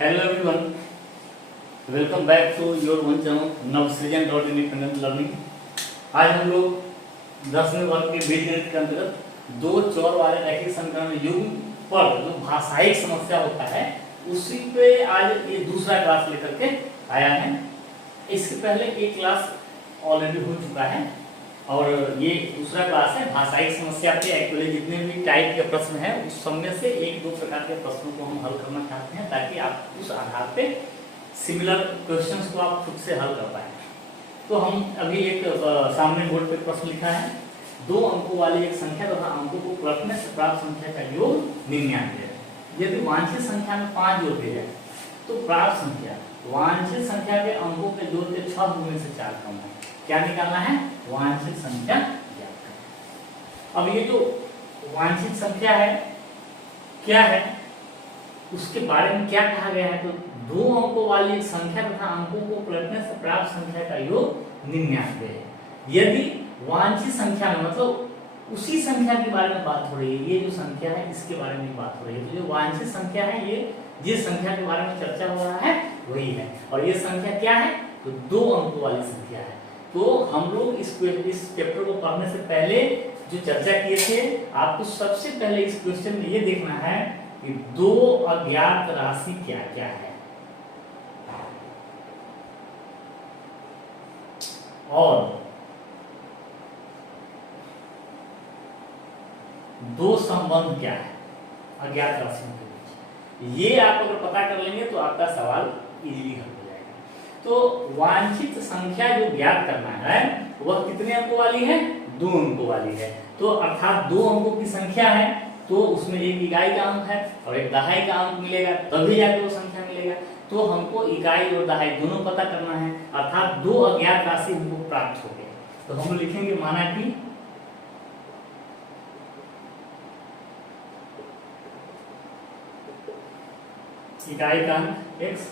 Hello everyone, welcome back to your one channel Navsrijan dot independent learning. आज हम लोग 10वें वर्ग के बीजगणित के अंतर्गत दो चौर वाले रैखिक समीकरण युग्म पर जो भाषाई समस्या होता है उसी पे आज ये दूसरा क्लास लेकर के आया है। इसके पहले एक क्लास ऑलरेडी हो चुका है और ये दूसरा क्लास है भाषाई समस्या पे। एक्चुअली जितने भी टाइप के प्रश्न हैं उस सब में से एक दो प्रकार के प्रश्नों को हम हल करना चाहते हैं ताकि आप उस आधार पे सिमिलर क्वेश्चंस को आप खुद से हल कर पाए। तो हम अभी एक सामने बोर्ड पे प्रश्न लिखा है, दो अंकों वाली एक संख्या तथा अंकों को पलटने से प्राप्त संख्या का योग 99 है। यदि वांछित संख्या में 5 जोड़ दिया जाए तो प्राप्त संख्या वांछित संख्या के अंकों के जोड़ के 6 गुने से 4 कम है। क्या निकालना है? वांछित संख्या ज्ञात करना। अब ये जो वांछित संख्या है क्या है उसके बारे में क्या कहा गया है, तो दो अंकों वाली एक संख्या तथा अंकों को पलटने से प्राप्त संख्या का योग 99 है। यदि वांछित संख्या में मतलब उसी संख्या के बारे में बात हो रही है, ये जो संख्या है इसके बारे में बात हो रही है, तो जो वांछित संख्या है ये जिस संख्या के बारे में चर्चा हो रहा है वही है। और ये संख्या क्या है? तो दो अंकों वाली संख्या है। तो हम लोग इस चैप्टर को पढ़ने से पहले जो चर्चा किए थे, आपको सबसे पहले इस क्वेश्चन में ये देखना है कि दो अज्ञात राशि क्या क्या है और दो संबंध क्या है अज्ञात राशियों के बीच। ये आप अगर पता कर लेंगे तो आपका सवाल इजीली हल हो जाएगा। तो वांछित संख्या जो ज्ञात करना है वह कितने अंकों वाली है? 2 अंकों वाली है। तो अर्थात 2 अंकों की संख्या है तो उसमें एक इकाई का अंक है और एक दहाई का अंक मिलेगा, तभी जाके वो संख्या मिलेगा। तो हमको इकाई और दहाई दोनों पता करना है, अर्थात दो अज्ञात राशि हमको प्राप्त हो गए। तो हम लिखेंगे माना कि इकाई का अंक x,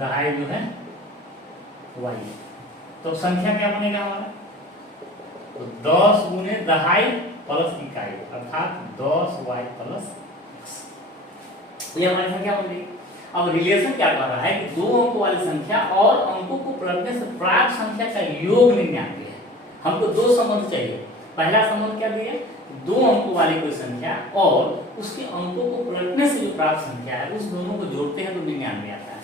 दहाई जो है y। तो संख्या क्या बनेगा हमारा? तो 10 गुने दहाई प्लस इकाई अर्थात 10y प्लस x। ये हमारी संख्या बन गई। अब रिलेशन क्या कह रहा है कि दो अंकों वाली संख्या और अंकों को पलटने से प्राप्त संख्या का योग 99 है। हमको दो संबंध चाहिए। पहला संबंध क्या दिया? दो अंकों वाली कोई संख्या और उसके अंकों को पलटने से जो प्राप्त संख्या है उस दोनों को जोड़ते हैं तो 99 आता है।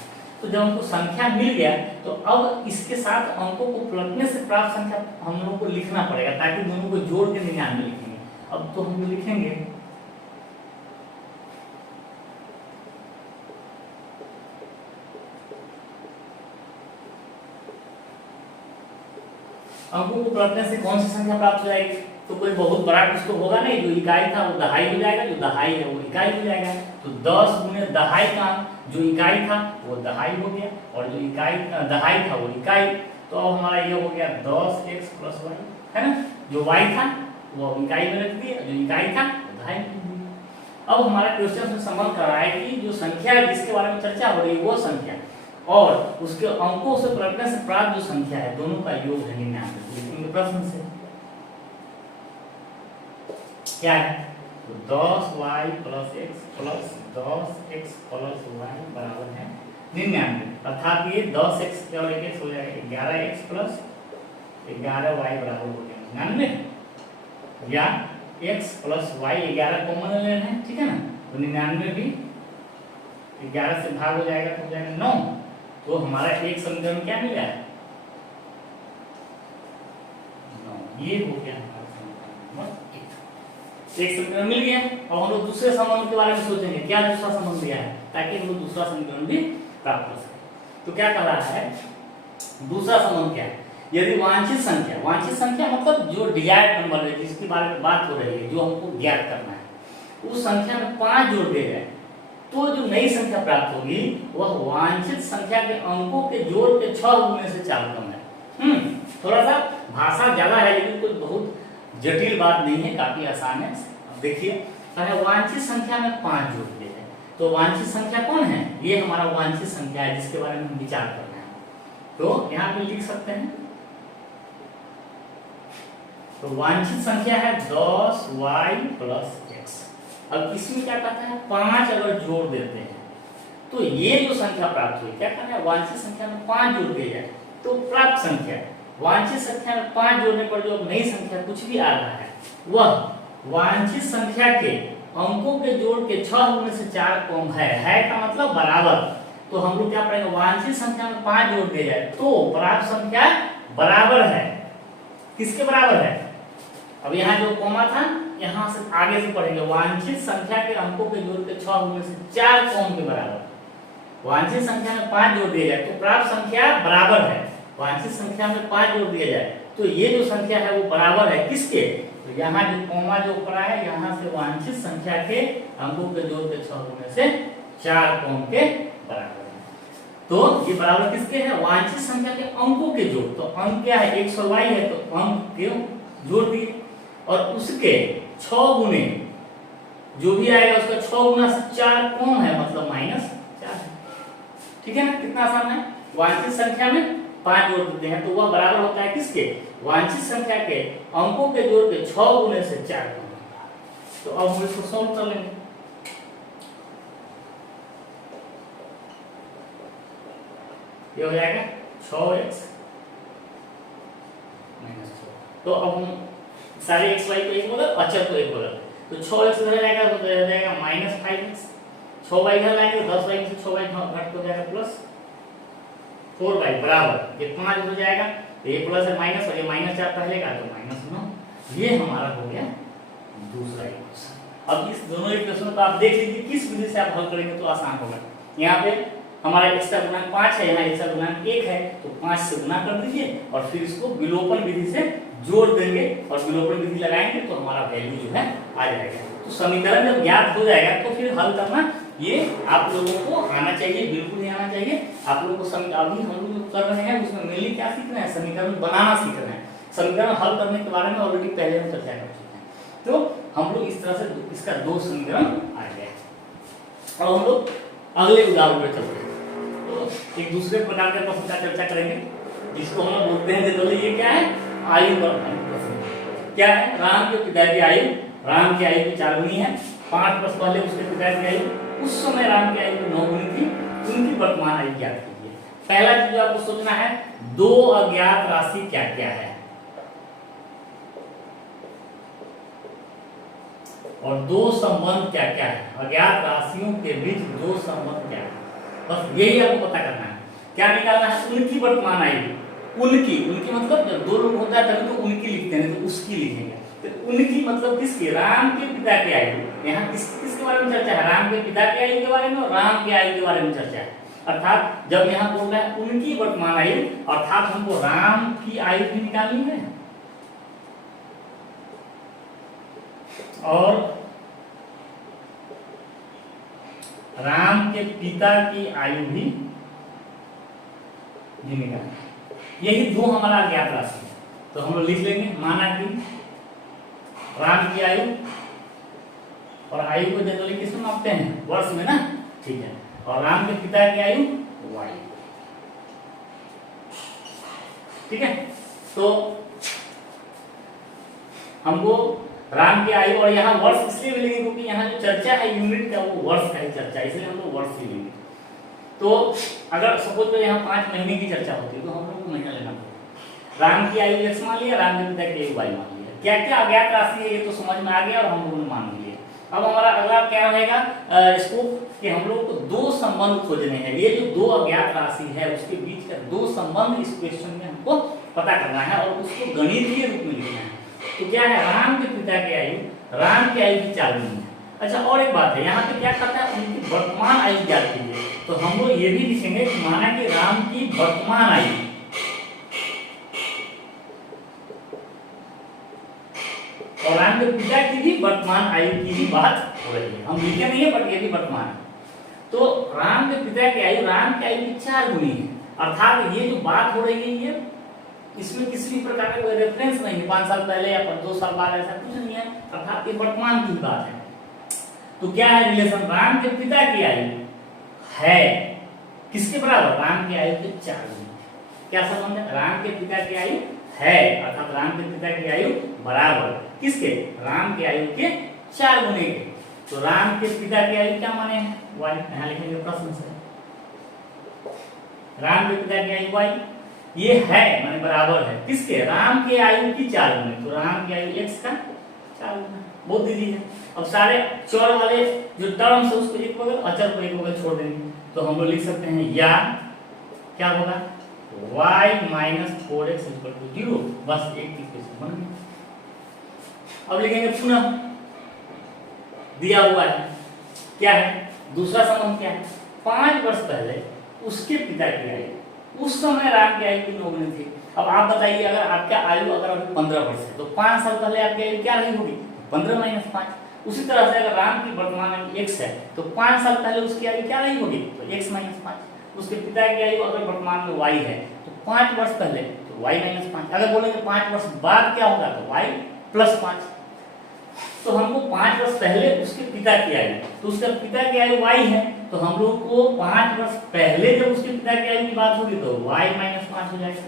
तो जब हमको संख्या मिल गया तो अब इसके साथ अंकों को पलटने से प्राप्त संख्या हम लोगों को लिखना पड़ेगा ताकि दोनों को जोड़ के 99 लिखेंगे। अब तो हम लिखेंगे अंकों को पलटने से कौन सी संख्या प्राप्त हो जाएगी? तो कोई बहुत बड़ा कुछ तो होगा नहीं, जो इकाई था वो दहाई हो जाएगा, जो दहाई है वो इकाई हो जाएगा। तो 10 गुने दहाई का जो इकाई था वो दहाई हो गया और जो इकाई दहाई था वो इकाई। तो अब हमारा ये हो गया 10x + y, है ना। जो y था वो इकाई में रख दिया, जो इकाई था वो दहाई में रख दिया। अब हमारा क्वेश्चन में संबंध कर रहा है कि जो संख्या जिसके बारे में चर्चा हो रही है वो संख्या और उसके अंकों से पलटने से प्राप्त जो संख्या है दोनों का योग है 99। लिखेंगे प्रश्न से क्या है? तो 10y + x + 10x + y बराबर है 99। अर्थात ये 10x और 1x हो जाएगा 11x + 11y बराबर हो गया 99। या x + y 11 कॉमन ले लेना है, ठीक है ना। तो 99 भी 11 से भाग हो जाएगा तो हो जाएगा 9। तो हमारा एक समीकरण क्या मिला है? 9। ये हो गया हमारा समीकरण नंबर 1। एक समीकरण मिल गया। अब हम लोग दूसरे संबंध के बारे में सोचेंगे क्या दूसरा संबंध दिया है ताकि हम लोग दूसरा समीकरण भी प्राप्त कर सकें। तो क्या कह रहा है? दूसरा संबंध क्या है? यदि वांछित संख्या मतलब जो डिजायर्ड नंबर है जिसके बारे में बात हो रही है, जो हमको ज्ञात करना है, उस संख्या में 5 जोड़ दिए जाए तो जो नई संख्या प्राप्त होगी वह वांछित संख्या के अंकों के जोड़ के 6 गुने से 4 कम है। थोड़ा सा भाषा ज्यादा है लेकिन कोई बहुत जटिल बात नहीं है, काफी आसान है। अब देखिए वांछित संख्या में 5 जोड़ दिए हैं तो वांछित संख्या कौन है? ये हमारा वांछित संख्या है जिसके बारे में हम विचार करना है। तो यहाँ पे लिख सकते हैं तो वांछित संख्या है 10y + x अब इसमें क्या कहता है 5 अगर जोड़ देते हैं तो ये जो संख्या प्राप्त हुई, क्या करना है वांछित संख्या में 5 जोड़ दिया जाए तो प्राप्त संख्या, वांछित संख्या में 5 जोड़ने पर जो नई संख्या कुछ भी आ रहा है वह वांछित संख्या के अंकों के जोड़ के 6 में से 4 कम है का मतलब बराबर। तो हम लोग क्या पढ़ेंगे, वांछित संख्या में 5 जोड़ दिया जाए तो प्राप्त संख्या बराबर है, किसके बराबर है। अब यहाँ जो कोमा था यहाँ से आगे से पढ़ेंगे, वांछित संख्या के अंकों के जोड़ के 6 में से 4 कम के बराबर। वांछित संख्या में 5 जोड़ दिया जाए तो प्राप्त संख्या बराबर है, वांछित संख्या में 5 जोड़ दिया जाए तो ये जो संख्या है वो बराबर है किसके, तो यहाँ जो कोमा जो पड़ा है यहाँ से वांछित संख्या के अंकों के जोड़ के 6 में से 4 कम के बराबर है। तो ये बराबर किसके है, वांछित संख्या के अंकों के जोड़, तो अंक क्या है x और y है तो अंक के जोड़ दिए और उसके 6 गुने जो भी आएगा उसका 6 गुना से 4 कम है मतलब -4 है। ठीक है ना, कितना आसान है। वांछित संख्या में 5 जोड़ देते हैं तो वह बराबर होता है किसके, वांछित संख्या के अंकों के जोड़ के 6 गुने से 4 कम। तो अब हम इसको सॉल्व कर लेंगे। ये हो जाएगा 6x -6। तो अब हम सारे x y को एक बदल, अचर को एक बदल, तो 6x इधर जाएगा तो इधर जाएगा -5x, 6y इधर लाएंगे 10y से 6y घट हो जाएगा +4y बराबर, ये 5 हो जाएगा तो ये प्लस है माइनस और ये -4 पहले का तो -9। ये हमारा हो गया दूसरा इक्वेशन। अब इस दोनों इक्वेशन को आप देख लीजिए किस विधि से आप हल करेंगे तो आसान होगा। यहाँ पे हमारा x का गुणांक 5 है, यहाँ x का गुणांक 1 है तो 5 से गुना कर दीजिए और फिर इसको विलोपन विधि से जोड़ देंगे और विलोपन विधि लगाएंगे तो हमारा वैल्यू जो है आ जाएगा। तो समीकरण जब ज्ञात हो जाएगा तो फिर हल करना ये आप लोगों को आना चाहिए, बिल्कुल ही आना चाहिए। आप लोगों को अभी हम लोग जो कर रहे हैं उसमें मेनली क्या सीख रहे हैं, समीकरण बनाना सीख रहे हैं। समीकरण हल करने के बारे में ऑलरेडी पहले हम चर्चा कर चुके हैं। तो हम लोग इस तरह से इसका 2 समीकरण आ गया और हम लोग अगले उदाहरण पर चलते हैं। तो एक दूसरे प्रकार के प्रश्न का चर्चा करेंगे जिसको हम बोलते हैं जनरली ये क्या है, आयु पर प्रश्न। क्या है, राम के पिता की आयु, राम की आयु की 4 गुनी है। 5 वर्ष पहले उसके पिता की आयु, उस समय राम की आयु 9 गुनी थी, उनकी वर्तमान आयु ज्ञात कीजिए। पहला चीज आपको सोचना है 2 अज्ञात राशि क्या क्या है और 2 संबंध क्या क्या है, अज्ञात राशियों के बीच 2 संबंध क्या है, बस यही आपको पता करना है। क्या निकालना है, उनकी वर्तमान आयु, उनकी मतलब जब 2 लोग होता है तभी तो उनकी लिखते हैं तो उसकी लिखेंगे। तो उनकी मतलब किसकी, राम के पिता की आयु। यहाँ किसके बारे में चर्चा है, राम के पिता की आयु के बारे में और राम की आयु के बारे में चर्चा है। अर्थात जब यहाँ बोल रहा है उनकी वर्तमान आयु अर्थात हमको राम की आयु भी निकालनी है और राम के पिता की आयु भी निकालनी। यही 2 हमारा ज्ञात राशि है। तो हम लोग लिख लेंगे, माना कि राम की आयु और आयु को जनरली किसमें मापते हैं, वर्ष में ना, ठीक है, और राम के पिता की आयु वायु। ठीक है, तो हमको राम की आयु और यहाँ वर्ष इसलिए मिलेंगे क्योंकि यहाँ जो चर्चा है यूनिट का वो वर्ष का ही चर्चा है, इसलिए हमको वर्ष ही मिलेंगे। तो अगर सपोज तो यहाँ 5 महीने की चर्चा होती है तो हम लोग को महीना लेना पड़ेगा। राम की आयु x मान लिया, राम के पिता की आयु y मान लिया। क्या क्या अज्ञात राशि है ये तो समझ में आ गया और हम लोगों ने मान लिया। अब हमारा अगला क्या रहेगा इसको कि हम लोग को 2 संबंध खोजने हैं। ये जो 2 अज्ञात राशि है उसके बीच का 2 संबंध इस क्वेश्चन में हमको पता करना है और उसको गणितीय रूप में लिखना है। तो क्या है, राम के पिता की आयु, राम की आयु की 4 गुनी है। अच्छा, और एक बात है, यहाँ पे क्या करता है, उनकी वर्तमान आयु ज्ञात कीजिए। तो हम लोग ये भी लिखेंगे कि माना कि राम की वर्तमान आयु और राम के पिता की भी वर्तमान आयु की भी बात हो रही है। हम लिखे नहीं है बट ये भी वर्तमान है। तो राम के पिता की आयु राम की आयु की 4 गुनी है। अर्थात ये जो बात हो रही है ये इसमें किसी भी प्रकार का कोई रेफरेंस नहीं है 5 साल पहले या 2 साल बाद, ऐसा कुछ नहीं है। अर्थात ये वर्तमान की बात है। तो क्या है रिलेशन, राम के पिता की आयु है किसके बराबर, राम की आयु के 4 गुनी। क्या संबंध है, राम के पिता की आयु है अर्थात राम के पिता की आयु बराबर किसके, राम की आयु के 4 गुने के। तो राम के पिता की आयु क्या माने हैं? y। यहाँ लिखेंगे प्रश्न से, राम के पिता की आयु y, ये है माने बराबर है किसके? राम के आयु की 4 गुना। तो राम की आयु x का 4 गुना। बहुत इजी है। अब सारे चर वाले जो टर्म्स है उसको एक बगल, अचर को एक बगल छोड़ देंगे। तो हम लोग लिख सकते हैं या क्या होगा y minus 4x equal to 0। बस एक इक्वेशन बन गई। अब लिखेंगे पुनः दिया हुआ है क्या है, दूसरा संबंध क्या है, 5 वर्ष पहले उसके पिता की आयु, उस समय राम की आयु की 9 गुनी थी। अब आप बताइए अगर आपका आयु अगर अभी 15 वर्ष है तो 5 साल पहले आपकी आयु क्या रही होगी? 15 माइनस 5। उसी तरह से अगर राम की वर्तमान में x है तो 5 साल पहले उसकी आयु क्या रही होगी? तो x माइनस 5। उसके पिता की आयु अगर वर्तमान में y है तो 5 वर्ष पहले तो y माइनस 5। अगर बोलेंगे 5 वर्ष बाद क्या होगा तो y प्लस 5। तो हमको 5 वर्ष पहले उसके पिता की आयु, तो उसका पिता की आयु y है, तो हम लोग को 5 वर्ष पहले जब उसके पिता की आयु की बात होगी तो y माइनस 5 हो जाएगा।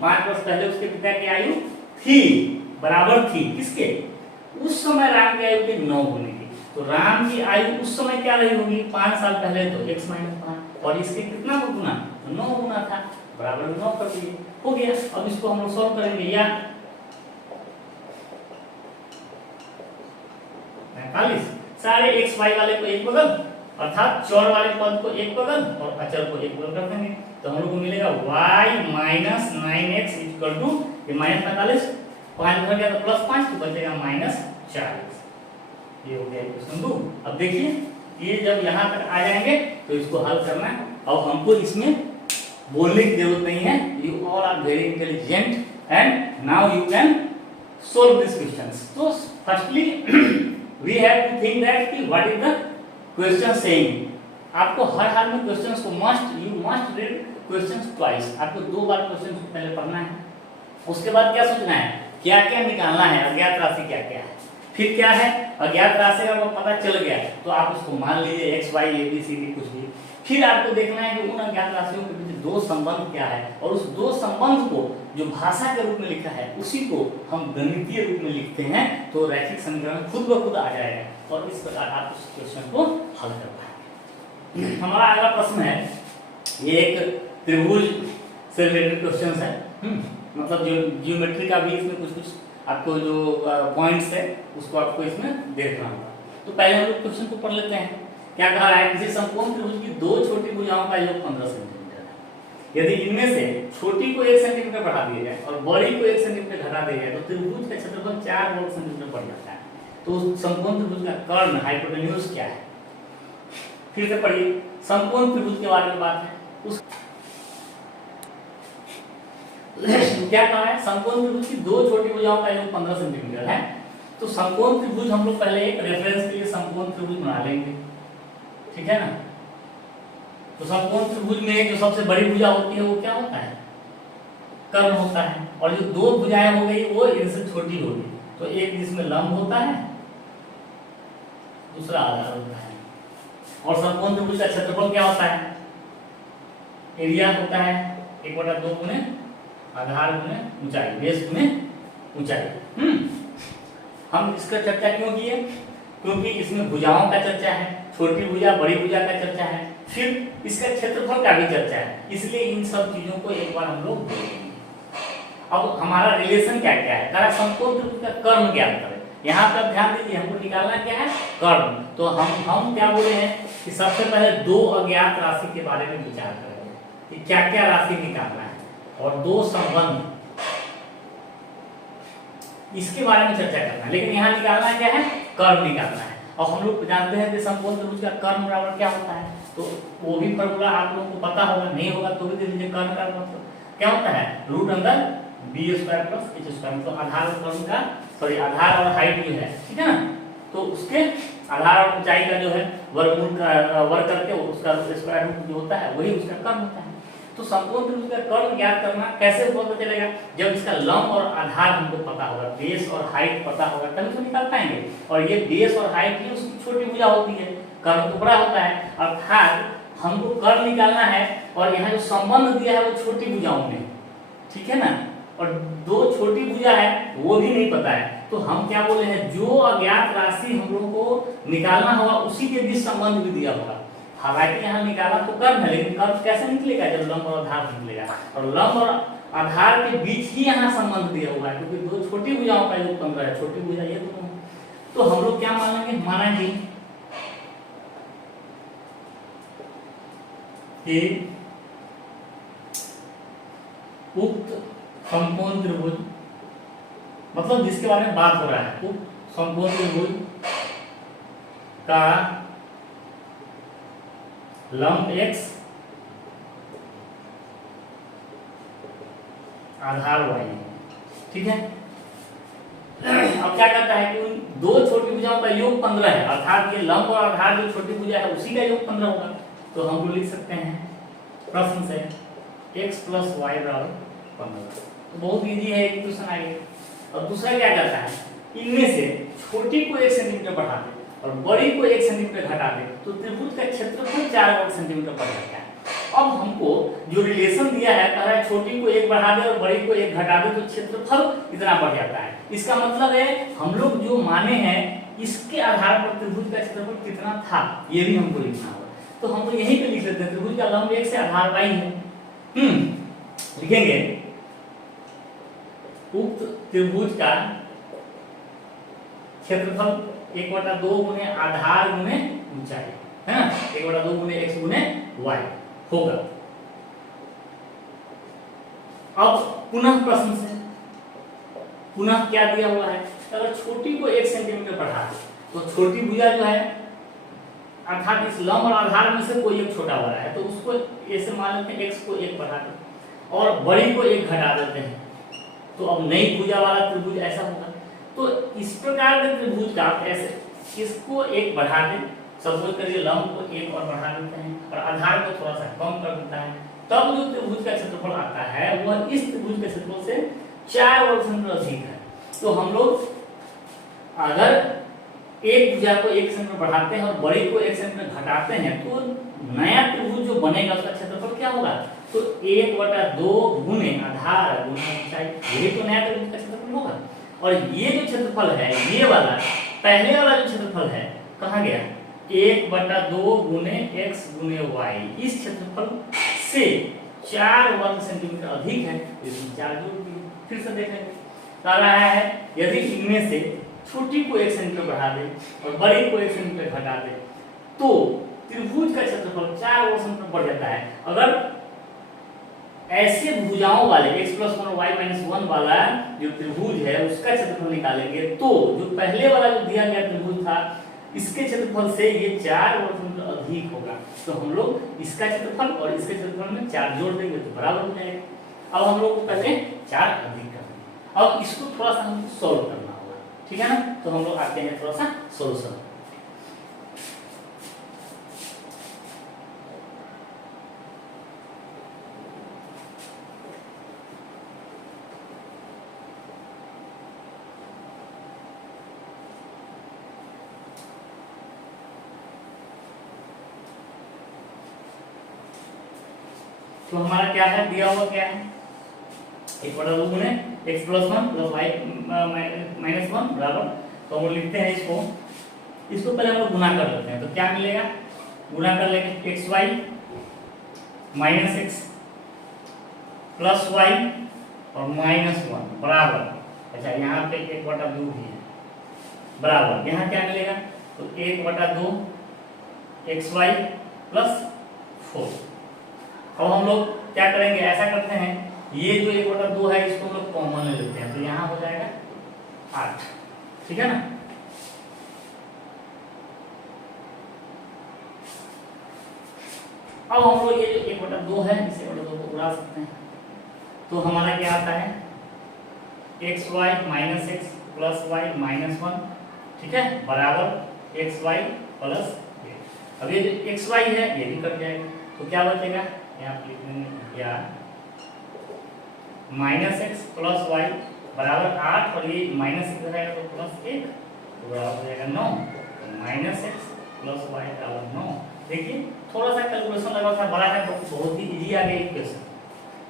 5 वर्ष पहले उसके पिता की आयु थी, बराबर थी किसके? उस समय राम की आयु के 9 गुनी की। तो राम की आयु उस समय क्या रही होगी? 5 साल पहले तो x माइनस 5 और इसके कितना गुना? 9 गुना था, बराबर 9 कर दिए, हो गया। अब इसको हम लोग सॉल्व करेंगे। या 45 सारे x y वाले को एक बगल अर्थात चौर वाले पद को एक बगल और अचर को एक बगल कर देंगे। तो हम लोग को मिलेगा y minus 9x equal to ये माइनस 45, 5 भर गया तो प्लस 5 तो बचेगा माइनस 40। ये हो गया क्वेश्चन 2। अब देखिए ये जब यहाँ तक आ जाएंगे तो इसको हल करना है। अब हमको इसमें बोलने की जरूरत नहीं है, you all are very intelligent and now you can solve this questions. तो firstly we have to think that कि what is the question saying. आपको हर हाल में क्वेश्चंस को you must read questions twice. आपको 2 बार क्वेश्चन को पहले पढ़ना है, उसके बाद क्या सोचना है, क्या क्या निकालना है, अज्ञात राशि क्या क्या है। फिर क्या है, अज्ञात राशि का पता चल गया तो आप उसको मान लीजिए x y a b c d कुछ भी। फिर आपको देखना है कि उन अज्ञात राशियों के बीच 2 संबंध क्या है, और उस 2 संबंध को जो भाषा के रूप में लिखा है उसी को हम गणितीय रूप में लिखते हैं तो रैखिक समीकरण खुद ब खुद आ जाएगा और इस प्रकार आप उस क्वेश्चन को हल कर पाएंगे। हमारा अगला प्रश्न है, ये एक त्रिभुज से रिलेटेड क्वेश्चन है। मतलब जो ज्योमेट्री का भी इसमें कुछ कुछ आपको जो पॉइंट्स है उसको आपको इसमें देखना होगा। तो पहले हम लोग क्वेश्चन को पढ़ लेते हैं। क्या कहा है, किसी समकोण त्रिभुज की 2 छोटी भुजाओं का योग 15 सेंटीमीटर है। यदि इनमें से छोटी को 1 सेंटीमीटर बढ़ा दिया जाए और बड़ी को 1 सेंटीमीटर घटा दिया जाए तो त्रिभुज का क्षेत्रफल 4 वर्ग सेंटीमीटर बढ़ जाता है। तो समकोण त्रिभुज का कर्ण हाइपोटेन्यूज क्या है? फिर से पढ़िए, समकोण त्रिभुज के बारे में बात है। उस क्या कहा है, समकोण त्रिभुज की 2 छोटी भुजाओं का योग 15 सेंटीमीटर है। तो समकोण त्रिभुज हम लोग पहले एक रेफरेंस के लिए समकोण त्रिभुज बना लेंगे, ठीक है ना। तो समकोण त्रिभुज में जो सबसे बड़ी भुजा होती है वो क्या होता है, कर्ण होता है, और जो 2 भुजाएं हो गई वो इनसे छोटी होगी। तो एक जिसमें लंब होता है, दूसरा आधार होता है। और समकोण त्रिभुज का क्षेत्रफल क्या होता है, एरिया होता है 1/2 गुने आधार गुने ऊंचाई, बेस गुने ऊंचाई। हम इसका चर्चा क्यों किए, क्योंकि इसमें भुजाओं का चर्चा है, छोटी भुजा बड़ी भुजा का चर्चा है, फिर इसका क्षेत्रफल का भी चर्चा है, इसलिए इन सब चीजों को एक बार हम लोग देखेंगे। अब हमारा रिलेशन क्या क्या है, करा समकोण त्रिभुज का कर्ण ज्ञात करें। यहाँ पर ध्यान दीजिए, हमको निकालना क्या है, कर्ण। तो हम क्या बोले हैं कि सबसे पहले 2 अज्ञात राशि के बारे में विचार करेंगे कि क्या क्या राशि निकालना है, और 2 संबंध इसके बारे में चर्चा करना है। लेकिन यहाँ निकालना क्या है, कर्ण निकालना है। और हम लोग जानते हैं कि समकोण त्रिभुज का कर्ण बराबर क्या होता है, तो वो भी फॉर्मूला आप लोगों को पता होगा, नहीं होगा तो भी दे दीजिए। कर्ण का मतलब क्या होता है, रूट अंदर b² प्लस h², मतलब आधार और कर्ण का आधार और हाइट जो है, ठीक है ना, तो उसके आधार और ऊंचाई का जो है वर्गमूल का वर्ग करके उसका स्क्वायर रूट जो होता है वही उसका कर्ण होता है। तो समकोण त्रिभुज का कर्ण ज्ञात करना कैसे पता चलेगा, जब इसका लंब और आधार हमको पता होगा, बेस और हाइट पता होगा तभी तो निकाल पाएंगे। और ये बेस और हाइट ही उसकी छोटी भुजा होती है, कर्ण तो बड़ा होता है। अर्थात हमको कर्ण निकालना है और यहाँ जो संबंध दिया है वो छोटी भुजाओं में, ठीक है ना, और 2 छोटी भुजा है वो भी नहीं पता है। तो हम क्या बोले हैं, जो अज्ञात राशि हम लोग को निकालना होगा उसी के बीच संबंध भी दिया होगा। हालांकि यहाँ निकाला तो कर्म है, लेकिन कर्म कैसे निकलेगा, जब लंब और आधार निकलेगा, और लंब और आधार के बीच ही यहाँ संबंध दिया हुआ है, क्योंकि दो छोटी भुजाओं का योग 15 है, छोटी भुजा ये दोनों। तो हम लोग क्या मानेंगे, मानेंगे कि उक्त समकोण त्रिभुज, मतलब जिसके बारे में बात हो रहा है, उक्त समकोण त्रिभुज का लंब x आधार y है, ठीक है। अब क्या करता है कि उन दो छोटी भुजाओं का योग 15 है, अर्थात ये लंब और आधार जो छोटी भुजा है उसी का योग 15 होगा। तो हम लोग लिख सकते हैं प्रश्न से x + y = 15। तो बहुत इजी है, इक्वेशन आ गई। और दूसरा क्या करता है, इनमें से छोटी को 1 सेंटीमीटर बढ़ा दे और बड़ी को 1 सेंटीमीटर घटा दे, तो त्रिभुज का क्षेत्रफल 4 वर्ग सेंटीमीटर बढ़ जाता है। अब हमको जो रिलेशन दिया है, कह रहा है छोटी को 1 बढ़ा दे और बड़ी को 1 घटा दे तो क्षेत्रफल इतना बढ़ जाता है। इसका मतलब है हम लोग जो माने हैं इसके आधार पर त्रिभुज का क्षेत्रफल कितना था, ये भी हमको लिखना होगा। तो हम तो यहीं पे लिख लेते हैं, त्रिभुज का लंब x से आधार y है। लिखेंगे उक्त त्रिभुज का क्षेत्रफल 1/2 गुने आधार गुने ऊंचाई है ना, 1/2 गुने x गुने y होगा। अब पुनः प्रश्न से पुनः क्या दिया हुआ है, अगर छोटी को 1 सेंटीमीटर बढ़ा दे तो छोटी भुजा जो है, अर्थात इस लंब और आधार में से कोई एक छोटा बड़ा है, तो उसको ऐसे मान लेते हैं x को 1 बढ़ा दे और बड़ी को 1 घटा देते हैं, तो अब नई भुजा वाला त्रिभुज ऐसा होगा। तो इस प्रकार के त्रिभुज का ऐसे इसको 1 बढ़ा दे, सपोज करिए लंब को 1 और बढ़ा देते हैं और आधार को थोड़ा सा कम कर देता है, तब जो त्रिभुज का क्षेत्रफल आता है वह इस त्रिभुज के क्षेत्रफल से 4 वर्ग सेंटीमीटर अधिक है। तो हम लोग अगर एक भुजा को 1 सेंटीमीटर बढ़ाते हैं और बड़ी को 1 सेंटीमीटर घटाते हैं, तो नया त्रिभुज जो बनेगा उसका क्षेत्रफल क्या होगा, तो 1/2 गुने आधार गुने ऊंचाई, यही तो नया त्रिभुज का क्षेत्रफल होगा। और ये जो क्षेत्रफल है, ये वाला पहले वाला जो क्षेत्रफल है कहाँ गया, 1/2 गुने x गुने y, इस क्षेत्रफल से 4 वर्ग सेंटीमीटर अधिक है, इसमें 4 जोड़ दिए। फिर से देखेंगे, कह रहा है यदि इनमें से छोटी को 1 सेंटीमीटर बढ़ा दे और बड़ी को 1 सेंटीमीटर घटा दे तो त्रिभुज का क्षेत्रफल 4 वर्ग सेंटीमीटर बढ़ जाता है। अगर ऐसे भुजाओं वाले x + 1 और y - 1 वाला जो त्रिभुज है उसका क्षेत्रफल निकालेंगे, तो जो पहले वाला जो दिया गया त्रिभुज था इसके क्षेत्रफल से ये 4 वर्ग सेंटीमीटर अधिक होगा। तो हम लोग इसका क्षेत्रफल और इसके क्षेत्रफल में 4 जोड़ देंगे तो बराबर हो जाएगा। अब हम लोग को पहले 4 अधिक करना है, अब इसको थोड़ा सा हमको सॉल्व करना होगा, ठीक है ना। तो हम लोग आते हैं थोड़ा सा सॉल्यूशन। तो हमारा क्या है, दिया हुआ क्या है, 1/2 गुने x + 1 + y - 1 बराबर। तो हम लिखते हैं इसको पहले हम लोग गुना कर लेते हैं, तो क्या मिलेगा, गुना कर लेंगे xy - x + y और -1 बराबर। अच्छा, यहाँ पे 1/2 भी है बराबर, यहाँ क्या मिलेगा, तो 1/2 xy + 4। अब हम लोग क्या करेंगे, ऐसा करते हैं, ये जो 1/2 है इसको हम लोग कॉमन ले लेते हैं, तो यहाँ हो जाएगा 8, ठीक है ना। अब हम लोग ये जो 1/2 है इसे 1/2 को उड़ा सकते हैं, तो हमारा क्या आता है, xy - x + y - 1, ठीक है, बराबर xy + 8। अब ये जो xy है ये भी कट जाएगा, तो क्या बचेगा, यहाँ पे लिख देंगे या -x + y बराबर 8 और ये -x रहेगा तो +1 तो बराबर हो जाएगा 9, तो -x + y बराबर 9। देखिए थोड़ा सा कैलकुलेशन लगा था, बड़ा है तो बहुत ही इजी आ गया इक्वेशन।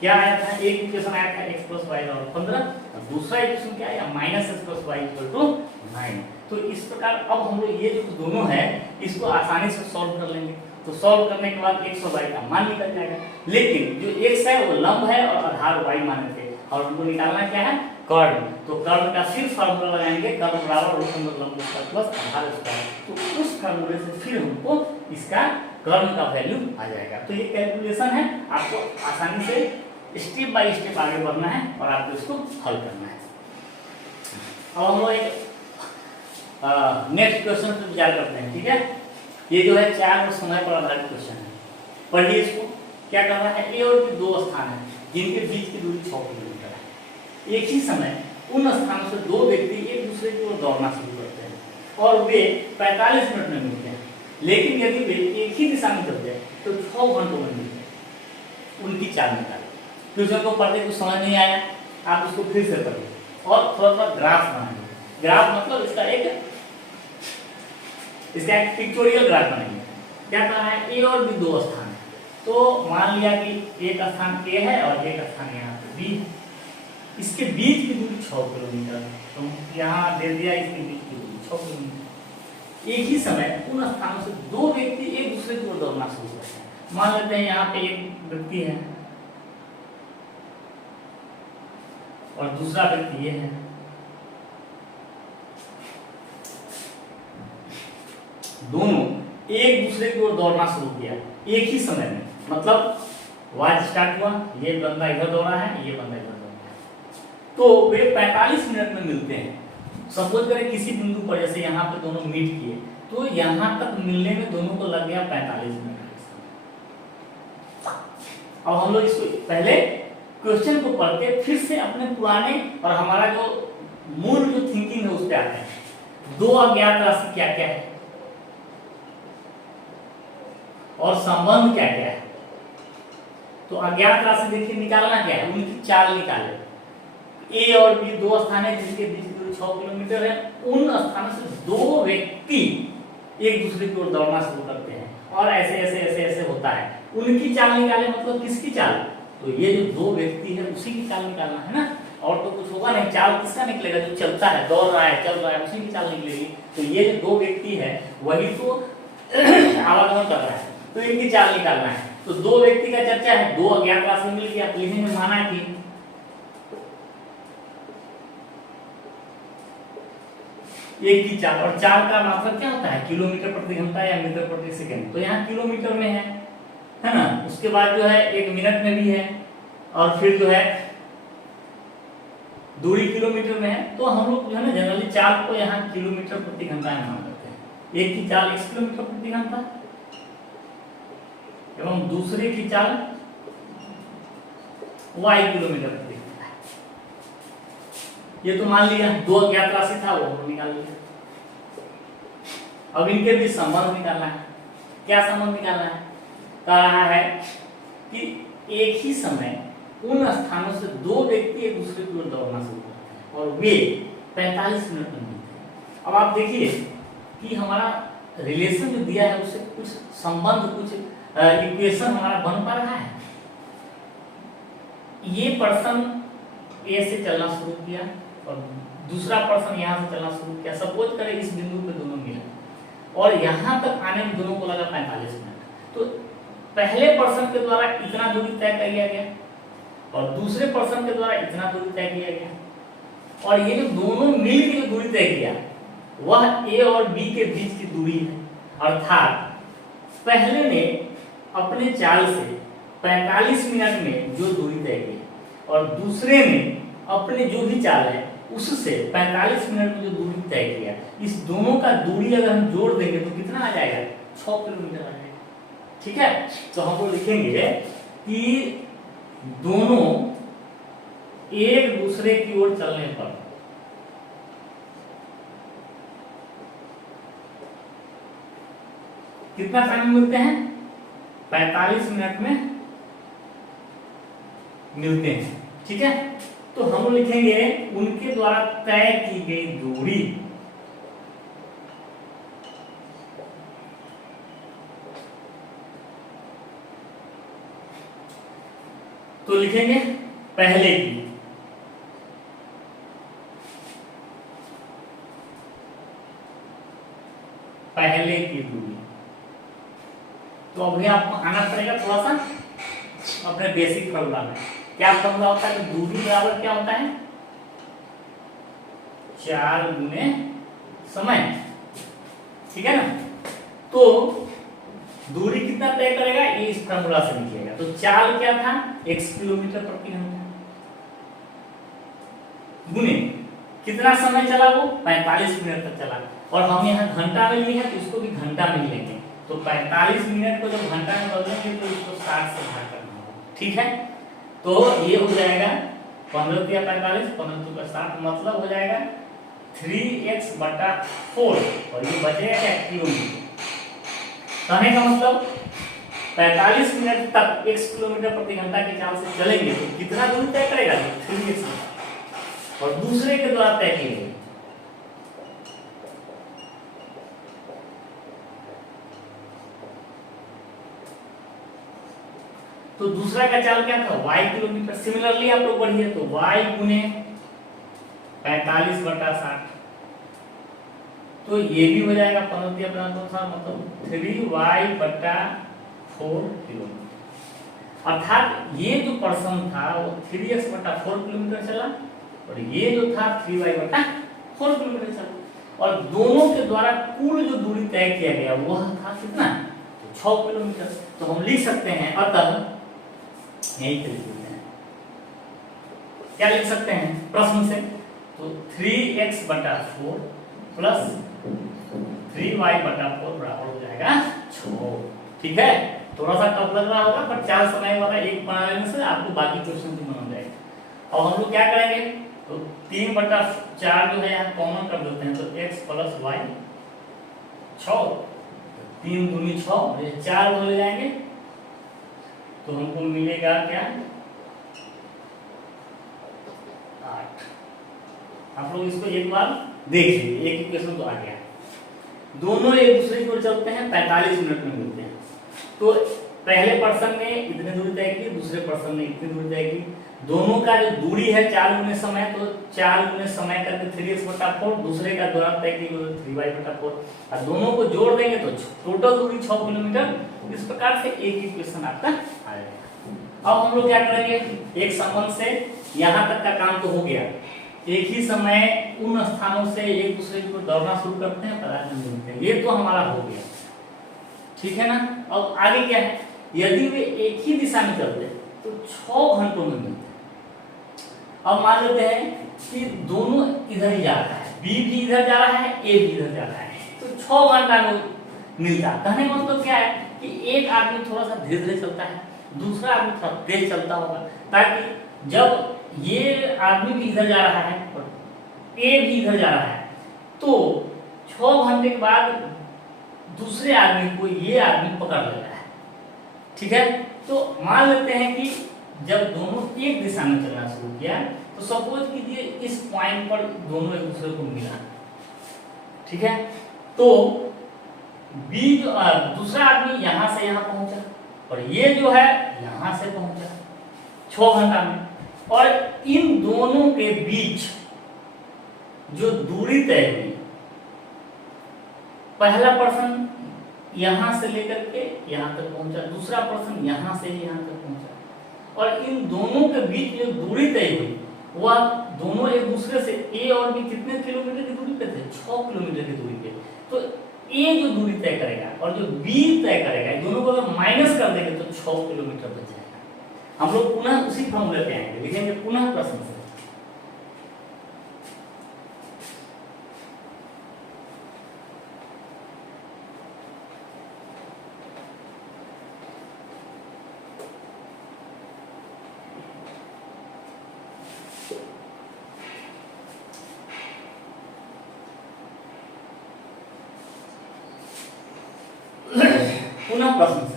क्या आया था, एक इक्वेशन आया था x + y बराबर 15 और दूसरा इक्वेशन क्या है, minus x plus y equal to 9। तो इस प्रकार अब हम लोग ये जो दोनों है इसको आसानी से सॉल्व कर लेंगे। तो सॉल्व करने के बाद x और y का मान निकल जाएगा, लेकिन जो x है वो लंब है और आधार y माने थे, और हमको निकालना क्या है, कर्ण। तो कर्ण का सिर्फ फार्मूला लगाएंगे, कर्ण बराबर रूट अंडर लंब स्क्वायर प्लस आधार स्क्वायर। तो उस फार्मूले से फिर हमको इसका कर्ण का वैल्यू आ जाएगा। तो ये कैलकुलेशन है, आपको आसानी से स्टेप बाय स्टेप आगे बढ़ना है और आपको इसको हल करना है। अब हम लोग एक नेक्स्ट क्वेश्चन पे विचार करते हैं, ठीक है। ये जो है 4 और समय पर आधारित क्वेश्चन है। पढ़िए इसको। क्या करना है, ए और बी दो स्थान है जिनके बीच की दूरी 6 किलोमीटर है। एक ही समय उन स्थानों से दो व्यक्ति एक दूसरे की ओर दौड़ना शुरू करते हैं और वे 45 मिनट में मिलते हैं, लेकिन यदि वे एक ही दिशा में चलते हैं तो 6 घंटों में मिलते हैं। उनकी चाल निकालें। क्वेश्चन को पढ़ते कुछ समझ नहीं आया, आप उसको फिर से पढ़िए और थोड़ा सा ग्राफ बनाइए। ग्राफ मतलब इसका एक पिक्टोरियल ग्राफ बनाइए। क्या करना है, ए और बी दो स्थान है, तो मान लिया कि एक स्थान ए है और एक स्थान यहाँ पे बी है। इसके बीच की दूरी 6 किलोमीटर है, तो यहाँ दे दिया इसके बीच की दूरी 6 किलोमीटर। एक ही समय उन स्थानों से दो व्यक्ति एक दूसरे की ओर दौड़ना शुरू करते हैं। मान लेते हैं यहाँ पे एक व्यक्ति है और दूसरा व्यक्ति ये है। दोनों एक दूसरे की ओर दौड़ना शुरू किया एक ही समय में, मतलब वाच स्टार्ट हुआ, ये बंदा इधर दौड़ा है, ये बंदा इधर दौड़ा है, तो वे 45 मिनट में मिलते हैं। सपोज करें किसी बिंदु पर, जैसे यहाँ पे दोनों मीट किए, तो यहाँ तक मिलने में दोनों को लग गया 45 मिनट। अब हम लोग इसको पहले क्वेश्चन को पढ़ के फिर से अपने पुराने और हमारा जो मूल जो थिंकिंग है उस पर आते हैं। दो अज्ञात राशि क्या क्या है और संबंध क्या क्या है। तो अज्ञात राशि देखिए निकालना क्या है, उनकी चाल निकाले। ए और बी दो स्थान है जिनके बीच की दूरी 6 किलोमीटर है। उन स्थानों से दो व्यक्ति एक दूसरे की ओर दौड़ना शुरू करते हैं और ऐसे ऐसे ऐसे ऐसे होता है। उनकी चाल निकाले मतलब किसकी चाल, तो ये जो दो व्यक्ति है उसी की चाल निकालना है ना, और तो कुछ होगा नहीं। चाल किसका निकलेगा, जो चलता है, दौड़ रहा है, चल रहा है, उसी की चाल निकलेगी। तो ये जो दो व्यक्ति है वही तो आवागमन कर रहा है, तो इनकी चाल निकालना है। तो दो व्यक्ति का चर्चा है, दो अज्ञात राशि मिल गया, लिखने माना कि एक की चाल, और चाल का मात्रक क्या होता है, किलोमीटर प्रति घंटा या मीटर प्रति सेकंड। तो यहाँ किलोमीटर में है ना। उसके बाद जो है 1 मिनट में भी है, और फिर जो है दूरी किलोमीटर में है। तो हम लोग जो है ना जनरली चाल को यहाँ किलोमीटर प्रति घंटा में मान लेते हैं। एक की चाल x किलोमीटर प्रति घंटा एवं दूसरे की चाल y किलोमीटर प्रति घंटा। ये तो मान लिया दो अज्ञात राशि था, वो हम निकाल लिया। अब इनके बीच संबंध निकालना है। क्या संबंध निकालना है, कह रहा है कि एक ही समय उन स्थानों से दो व्यक्ति एक दूसरे की ओर दौड़ना शुरू करते हैं और वे 45 मिनट में मिलते हैं। अब आप देखिए कि हमारा रिलेशन जो दिया है उससे कुछ संबंध, कुछ इक्वेशन हमारा बन पा रहा है। ये पर्सन ए से चलना शुरू किया और दूसरा पर्सन यहाँ से चलना शुरू किया। सपोज करें इस बिंदु पे दोनों मिले और यहाँ तक आने में दोनों को लगा 45 मिनट। तो पहले पर्सन के द्वारा इतना दूरी तय किया गया और दूसरे पर्सन के द्वारा इतना दूरी तय किया गया, और ये जो दोनों मिल के जो दूरी तय किया वह ए और बी के बीच की दूरी है। अर्थात पहले ने अपने चाल से 45 मिनट में जो दूरी तय की और दूसरे ने अपने जो भी चाल है उससे 45 मिनट में जो दूरी तय किया, इस दोनों का दूरी अगर हम जोड़ देंगे तो कितना आ जाएगा, 6 किलोमीटर आ जाएगा। ठीक है, तो हम लोग लिखेंगे कि दोनों एक दूसरे की ओर चलने पर कितना टाइम मिलते हैं, 45 मिनट में मिलते हैं। ठीक है, तो हम लिखेंगे उनके द्वारा तय की गई दूरी तो लिखेंगे पहले की तो अभी आपको आना पड़ेगा थोड़ा सा अपने बेसिक फॉर्मूला में। क्या फॉर्मूला होता है? दूरी बराबर क्या होता है? 4 गुने समय, ठीक है ना। तो दूरी कितना तय करेगा ये इस फॉर्मूला से निकलेगा। तो चाल क्या था? x किलोमीटर प्रति घंटा गुने कितना समय चला वो? 45 मिनट तक चला। और हम यहाँ घंटा में लिए हैं तो इसको भी घंटा में लेंगे। तो 45 मिनट को जब घंटा में बदलेंगे तो इसको 60 से भाग करना होगा, ठीक है। तो ये हो जाएगा 15 या 45, 15 का 60, मतलब हो जाएगा 3x/4 और ये बचेगा क्या? किलोमीटर। कहने का मतलब 45 मिनट तक x किलोमीटर प्रति घंटा की चाल से चलेंगे तो कितना दूरी तय करेगा? 3x, और दूसरे के द्वारा तय किए। तो दूसरा का चाल क्या था? y kilometre. सिमिलरली आप लोग पढ़िए तो y गुने 45/60, तो ये भी हो जाएगा 15 मतलब 3y/4 किलोमीटर। अर्थात ये जो पर्सन था वो 3x/4 किलोमीटर चला और ये जो था 3y/4 किलोमीटर चला, और दोनों के द्वारा कुल जो दूरी तय किया गया वह था कितना? तो 6 किलोमीटर। तो हम लिख सकते हैं, अतः यही लिख सकते हैं, क्या लिख सकते हैं प्रश्न से? तो 3x/4 प्लस 3y/4 बराबर हो जाएगा 6, ठीक है। थोड़ा सा टफ लग रहा होगा पर 4 समय वाला एक बना लेने से आपको बाकी क्वेश्चन भी बन जाएगा। और हम लोग क्या करेंगे? तो 3/4 जो है यहाँ कॉमन कर देते हैं, तो x + y 6, 3 दूनी 6, ये 4 हो जाएंगे तो हमको मिलेगा क्या? 8। आप लोग इसको एक बार देख लीजिए, एक इक्वेशन तो आ गया। दोनों एक दूसरे की ओर चलते हैं, 45 मिनट में मिलते हैं। तो पहले पर्सन ने इतने दूरी तय की, दूसरे पर्सन ने इतनी दूरी तय की। दोनों का जो दूरी है 4 गुने समय, तो 4 गुने समय करके 3x/4, दूसरे का द्वारा तय की 3y/4, और दोनों को जोड़ देंगे तो टोटल दूरी 6 किलोमीटर। इस प्रकार से एक इक्वेशन आपका आएगा। अब हम लोग क्या करेंगे? एक संबंध से यहाँ तक का काम तो हो गया। एक ही समय उन स्थानों से एक दूसरे को दौड़ना शुरू करते हैं, पता नहीं, ये तो हमारा हो गया, ठीक है ना। अब आगे क्या है? यदि वे एक ही दिशा में चलते हैं तो 6 घंटों में मिलते हैं। अब मान लेते हैं कि दोनों इधर ही जा रहा है, बी भी इधर जा रहा है, ए भी इधर जा रहा है, तो 6 घंटा में मिलता है। कहने का मतलब क्या है कि एक आदमी थोड़ा सा धीरे धीरे चलता है, दूसरा आदमी थोड़ा तेज चलता होगा, ताकि जब ये आदमी भी इधर जा रहा है और ए भी इधर जा रहा है तो 6 घंटे के बाद दूसरे आदमी को ये आदमी पकड़ ले रहा है, ठीक है। तो मान लेते हैं कि जब दोनों एक दिशा में चलना शुरू किया तो सपोज कीजिए इस पॉइंट पर दोनों एक दूसरे को मिला, ठीक है। तो बी जो दूसरा आदमी यहां से यहां पहुंचा और ये जो है यहां से पहुंचा 6 घंटा में, और इन दोनों के बीच जो दूरी तय हुई, पहला पर्सन यहां से लेकर के यहां तक पहुंचा, दूसरा पर्सन यहां से यहां तक पहुंचा, और इन दोनों के बीच जो दूरी तय हुई वह दोनों एक दूसरे से ए और बी कितने किलोमीटर की दूरी पे थे? 6 किलोमीटर की दूरी पे। तो ए जो दूरी तय करेगा और जो बी तय करेगा, दोनों को अगर माइनस कर देंगे तो 6 किलोमीटर बच जाएगा। हम लोग पुनः उसी फॉर्मूले पे आएंगे, लिखेंगे पुनः प्रश्न से। पुनः प्रश्न से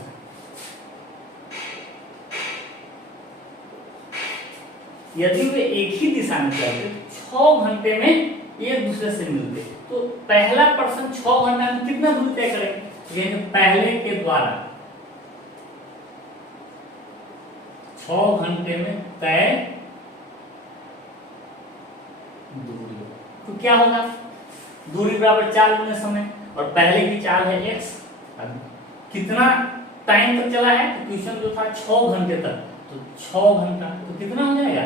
यदि वे एक ही दिशा में चलते 6 घंटे में एक दूसरे से मिलते, तो पहला पर्सन 6 घंटा में कितना दूरी तय करेगा? यानी पहले के द्वारा 6 घंटे में तय दूरी, तो क्या होगा? दूरी बराबर 4 गुने समय, और पहले की चाल है x, कितना टाइम तक चला है, तो क्वेश्चन जो था 6 घंटे तक, तो 6 घंटा तो कितना हो जाएगा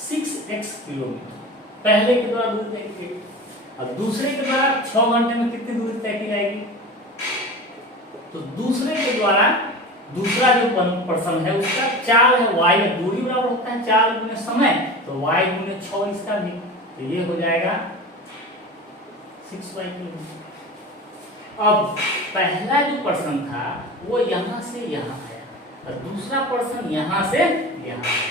6x किलोमीटर पहले के द्वारा दूरी तय की। अब दूसरे के द्वारा 6 घंटे में कितनी दूरी तय की जाएगी, तो दूसरे के द्वारा दूसरा जो पर्सन है उसका चाल है y, दूरी बराबर होता है चाल गुने समय, तो y गुने 6 इसका भी, तो ये हो जाएगा 6y किलोमीटर। अब पहला जो पर्सन था वो यहां से यहां आया और दूसरा पर्सन यहां से यहां आया,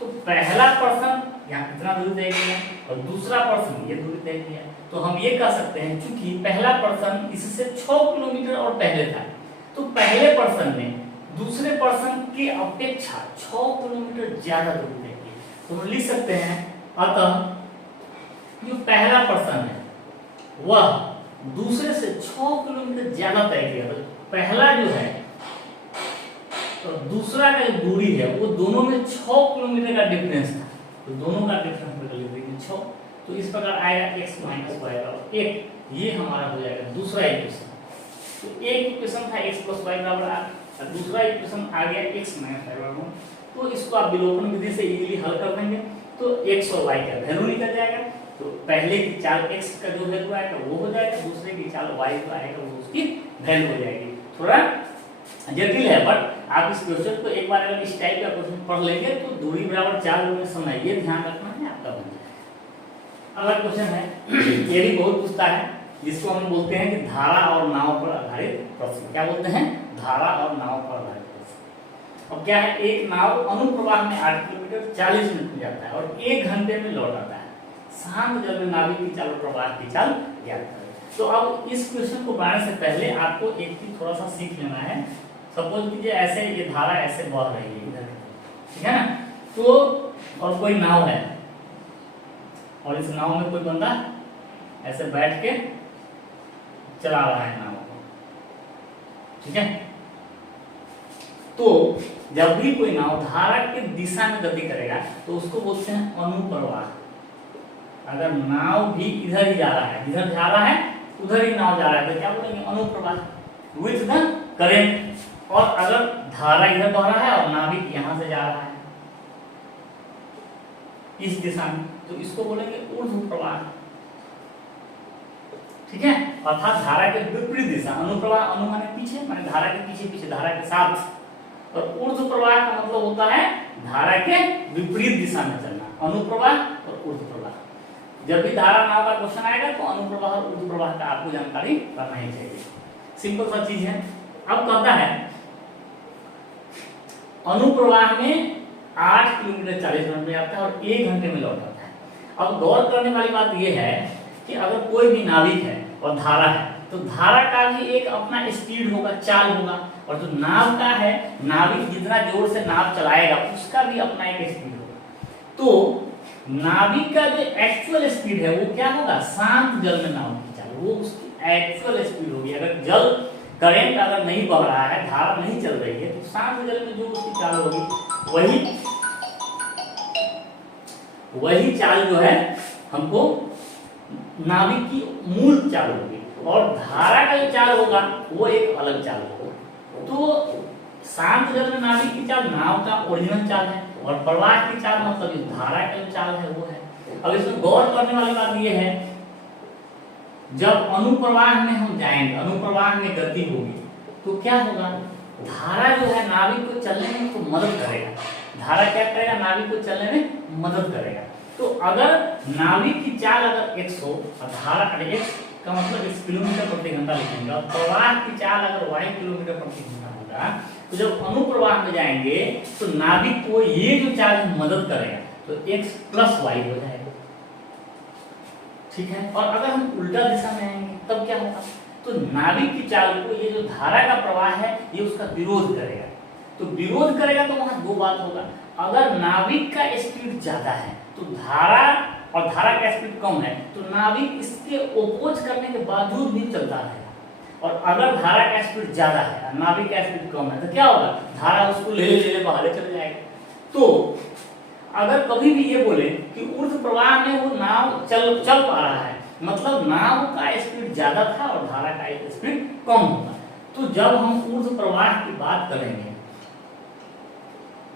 तो पहला पर्सन यहाँ कितना दूरी तय किया और दूसरा पर्सन ये दूरी तय किया, तो हम ये कह सकते हैं क्योंकि पहला पर्सन इससे 6 किलोमीटर और पहले था, तो पहले पर्सन ने दूसरे पर्सन की अपेक्षा 6 किलोमीटर ज्यादा दूरी तय की, तो हम लिख सकते हैं अतः जो पहला पर्सन है वह दूसरे से 6 किलोमीटर ज्यादा तय किया, तो पहला जो है तो दूसरा का जो दूरी है वो दोनों में 6 किलोमीटर का डिफरेंस था, तो दोनों का डिफरेंस निकाल लीजिए 6, तो इस प्रकार आएगा x माइनस वाई बराबर 1, ये हमारा हो जाएगा दूसरा इक्वेशन। तो एक इक्वेशन था x प्लस वाई बराबर और दूसरा इक्वेशन आ गया x माइनस वाई बराबर, तो इसको आप विलोपन विधि से इजीली हल कर देंगे, तो x और y का वैल्यू निकल जाएगा, तो पहले की चाल x का जो वैल्यू आएगा वो हो जाएगा, दूसरे की चाल y का आएगा वो उसकी वैल्यू हो जाएगी। थोड़ा जटिल है बट आप इस क्वेश्चन को एक बार अगर इस टाइप का क्वेश्चन पढ़ लेंगे तो दूरी बराबर चाल गुने समय, ये ध्यान रखना है आपका बन जाएगा। अगला क्वेश्चन है, ये भी बहुत पूछता है, जिसको हम बोलते हैं कि धारा और नाव पर आधारित प्रश्न। क्या बोलते हैं, धारा और नाव पर आधारित प्रश्न। अब क्या है, एक नाव अनुप्रवाह में 8 किलोमीटर 40 मिनट में जाता है और 1 घंटे में लौट आता है, शांत जल में नाविक की चाल और प्रवाह की चाल ज्ञात करें। तो अब इस क्वेश्चन को बनाने से पहले आपको एक चीज थोड़ा सा सीख लेना है। सपोज कीजिए ऐसे ये धारा ऐसे बह रही है इधर, ठीक है ना, तो और कोई नाव है और इस नाव में कोई बंदा ऐसे बैठ के चला रहा है नाव को, ठीक है। तो जब भी कोई नाव धारा की दिशा में गति करेगा तो उसको बोलते हैं अनुप्रवाह। अगर नाव भी इधर ही जा रहा है, इधर जा रहा है उधर ही नाव जा रहा है, तो क्या बोलेंगे अनुप्रवाह विथ द करेंट। और अगर धारा इधर बह रहा है और नाविक यहां से जा रहा है इस दिशा में, तो इसको बोलेंगे ऊर्ध्व प्रवाह, ठीक है। अर्थात धारा के विपरीत दिशा, अनुप्रवाह अनु माने पीछे, माने धारा के पीछे पीछे, धारा के साथ, और ऊर्ध्व प्रवाह का मतलब होता है धारा के विपरीत दिशा में चलना, अनुप्रवाह और ऊर्ध्व प्रवाह। जब भी धारा नाव का क्वेश्चन आएगा तो अनुप्रवाह और ऊर्ध्व प्रवाह का आपको जानकारी करना ही चाहिए, सिंपल सा चीज है। अब कहता है अनुप्रवाह में 8 किलोमीटर 40 मिनट में जाता है और 1 घंटे में लौट आता है। अब गौर करने वाली बात यह है कि अगर कोई भी नाविक है और धारा है, तो धारा का भी एक अपना स्पीड होगा, चाल होगा, और जो नाव का है, नाविक जितना जोर से नाव चलाएगा उसका भी अपना एक स्पीड होगा। तो नाविक का जो एक्चुअल स्पीड है वो क्या होगा, शांत जल में नाव की चाल, वो उसकी एक्चुअल स्पीड होगी। अगर जल करंट अगर नहीं बह रहा है, धारा नहीं चल रही है, तो शांत जल में जो उसकी चाल होगी वही चाल जो है हमको नाविक की मूल चाल होगी, और धारा का जो चाल होगा वो एक अलग चाल होगा। तो शांत जल में नाविक की चाल नाव का ओरिजिनल चाल है, और प्रवाह की चाल मतलब इस धारा का जो चाल है वो है। अब इसमें गौर करने वाली बात ये है, जब अनुप्रवाह में हम जाएंगे, अनुप्रवाह में गति होगी, तो क्या होगा, धारा जो है नाविक को चलने में तो मदद करेगा। धारा क्या करेगा, नाविक को चलने में मदद करेगा। तो अगर नाविक की चाल अगर 100 और धारा x का मतलब इस किलोमीटर प्रति घंटा लिखेंगे, और प्रवाह की चाल अगर y किलोमीटर प्रति घंटा होगा, तो जब अनुप्रवाह में जाएंगे तो नाविक को ये जो चाल है मदद करेगा, तो x प्लस y हो जाएगा, ठीक है। और अगर हम उल्टा दिशा में आएंगे तब क्या होगा, तो नाविक की चाल को ये जो धारा का प्रवाह है ये उसका विरोध करेगा। तो विरोध करेगा तो वहां दो बात होगा, अगर नाविक का स्पीड ज्यादा है तो धारा, और धारा का स्पीड कम है तो नाविक इसके ओपोज करने के बावजूद भी चलता रहेगा। और अगर धारा का स्पीड ज्यादा है, नाविक का स्पीड कम है, तो क्या होगा, धारा उसको ले ले बाहर चले जाएगा। तो अगर कभी भी ये बोले कि ऊर्ध्व प्रवाह में वो नाव चल पा रहा है, मतलब नाव का स्पीड ज्यादा था और धारा का स्पीड कम होगा, तो जब हम ऊर्ध्व प्रवाह की बात करेंगे,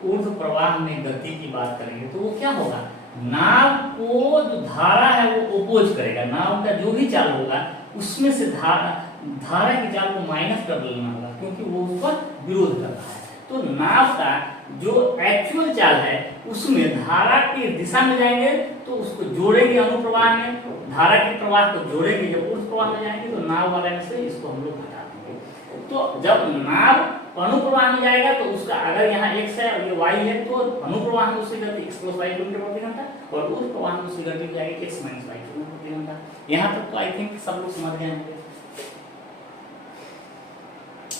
ऊर्ध्व प्रवाह में गति की बात करेंगे, तो वो क्या होगा, नाव को जो धारा है वो ओपोज करेगा, नाव का जो भी चाल होगा उसमें से धारा की चाल को माइनस कर लेना होगा, क्योंकि वो उसका विरोध कर रहा है। तो नाव का जो एक्चुअल चाल है उसमें धारा की दिशा में जाएंगे तो उसको जोड़ेंगे अनुप्रवाह में, धारा के प्रवाह को जोड़ेंगे, जब ऊर्ध्व प्रवाह में जाएंगे तो नाव वाले में से इसको हम लोग हटा देंगे। तो जब नाव अनुप्रवाह में जाएगा तो उसका अगर यहाँ x है और ये y है तो अनुप्रवाह में उसकी गति x + y किलोमीटर प्रति घंटा और ऊर्ध्व प्रवाह में उसकी गति जाएगी x - y किलोमीटर प्रति घंटा। यहाँ तक तो आई थिंक सब लोग समझ गए होंगे।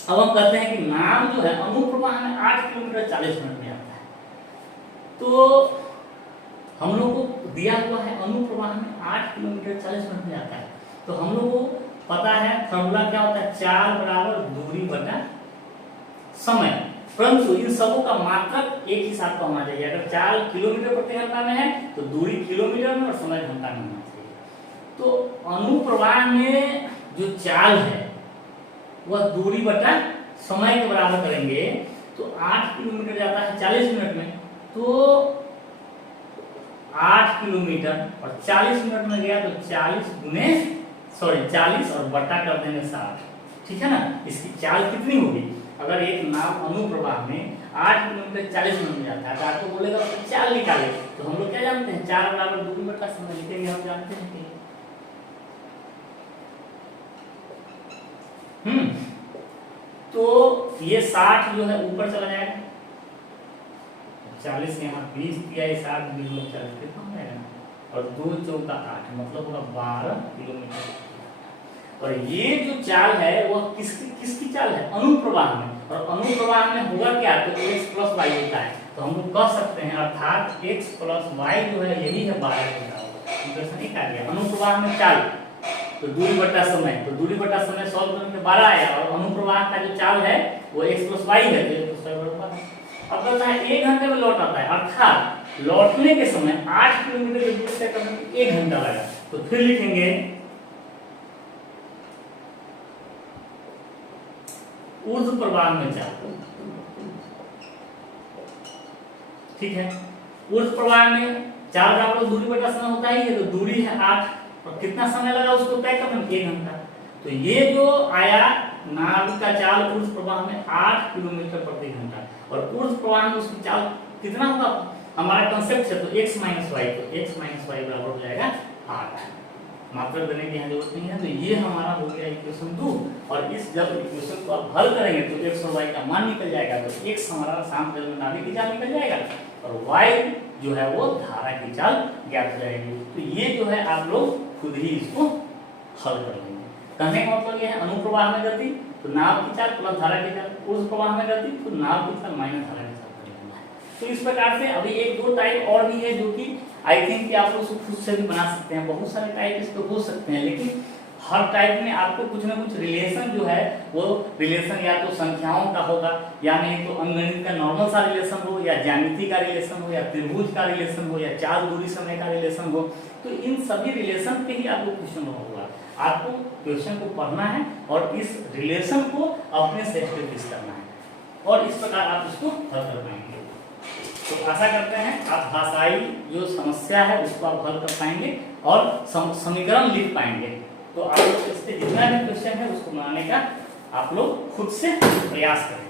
अब हम कहते हैं कि नाव जो है अनुप्रवाह में 8 किलोमीटर 40 मिनट में आता है। तो हम लोग को दिया हुआ है अनुप्रवाह में 8 किलोमीटर 40 मिनट में आता है। तो हम लोग को पता है फॉर्मूला क्या होता है, चाल बराबर दूरी बटा समय, परंतु इन सबों का मात्रक एक ही साथ होना चाहिए। अगर चाल किलोमीटर प्रति घंटा में है तो दूरी किलोमीटर में और समय घंटा में होना चाहिए। तो अनुप्रवाह में जो चाल है वह दूरी बटा समय के बराबर करेंगे। तो 8 किलोमीटर जाता है 40 मिनट में, तो 8 किलोमीटर और 40 मिनट में गया तो 40 और बटा कर देंगे 60, ठीक है ना। इसकी चाल कितनी होगी, अगर एक नाव अनुप्रवाह में 8 किलोमीटर 40 मिनट में जाता है तो आपको बोलेगा चाल निकाले, तो हम लोग क्या जानते हैं, चाल बराबर दूरी बटा समय लिखेंगे, हम जानते हैं कि तो ये 60 जो है ऊपर चला जाएगा, 40 यहाँ 20 दिया, 60 20 में 40 कितना हो जाएगा, और 2 चौका 8 मतलब होगा 12 किलोमीटर। और ये जो चाल है वह किसकी चाल है, अनुप्रवाह में, और अनुप्रवाह में होगा क्या, तो x + y होता है। तो हम लोग कह सकते हैं अर्थात x + y जो है यही है 12 किलोमीटर। आ गया अनुप्रवाह में चाल तो दूरी बटा समय, तो दूरी बटा समय 100 किलोमीटर 12 आया, और अनुप्रवाह का जो चाल है वो x + y है, तो x + y बराबर 12। अब कहता है 1 घंटे में लौट आता है, अर्थात लौटने के समय 8 किलोमीटर की दूरी तय करने में 1 घंटा लगा। तो फिर लिखेंगे ऊर्ध्व प्रवाह में चाल, ठीक है। ऊर्ध्व प्रवाह में चाल बराबर दूरी बटा समय होता है, ये तो दूरी है 8 और कितना समय लगा उसको तय करने में 1 घंटा। तो ये जो आया नाविक का चाल ऊर्ध्व प्रवाह में 8 किलोमीटर प्रति घंटा, और ऊर्ध्व प्रवाह में उसकी चाल कितना होगा, हमारा कंसेप्ट है तो x - y, तो x - y बराबर हो जाएगा 8। मात्रक देने की यहाँ जरूरत नहीं है। तो ये हमारा हो गया इक्वेशन 2, और इस जब इक्वेशन को आप हल करेंगे तो x और y का मान निकल जाएगा। तो x हमारा शांत जल में नाभिक की चाल निकल जाएगा, और y जो है वो धारा की चाल ज्ञात हो जाएगी। तो ये जो है आप लोग खुद ही इसको हल कर लेंगे। कहने का मतलब ये है अनुप्रवाह में गति तो नाव की चाल प्लस धारा की चाल, ऊर्ध्व प्रवाह में गति तो नाव की चाल माइनस धारा की चाल कर लेना है। तो इस प्रकार से अभी 1-2 टाइप और भी है जो कि आई थिंक कि आप लोग खुद से भी बना सकते हैं। बहुत सारे टाइप इसके हो सकते हैं, लेकिन हर टाइप में आपको कुछ ना कुछ रिलेशन जो है वो रिलेशन या तो संख्याओं का होगा, या नहीं तो अंकगणित का नॉर्मल सा रिलेशन हो, या ज्यामिति का रिलेशन हो, या त्रिभुज का रिलेशन हो, या चाल दूरी समय का रिलेशन हो। तो इन सभी रिलेशन पे ही आपको क्वेश्चन होगा। आपको क्वेश्चन को पढ़ना है और इस रिलेशन को अपने से प्रैक्टिस करना है, और इस प्रकार आप इसको हल कर पाएंगे। तो आशा करते हैं आप भाषाई जो समस्या है उसको आप हल कर पाएंगे और समीकरण लिख पाएंगे। तो आप लोग इससे जितना भी क्वेश्चन है उसको बनाने का आप लोग खुद से प्रयास करें।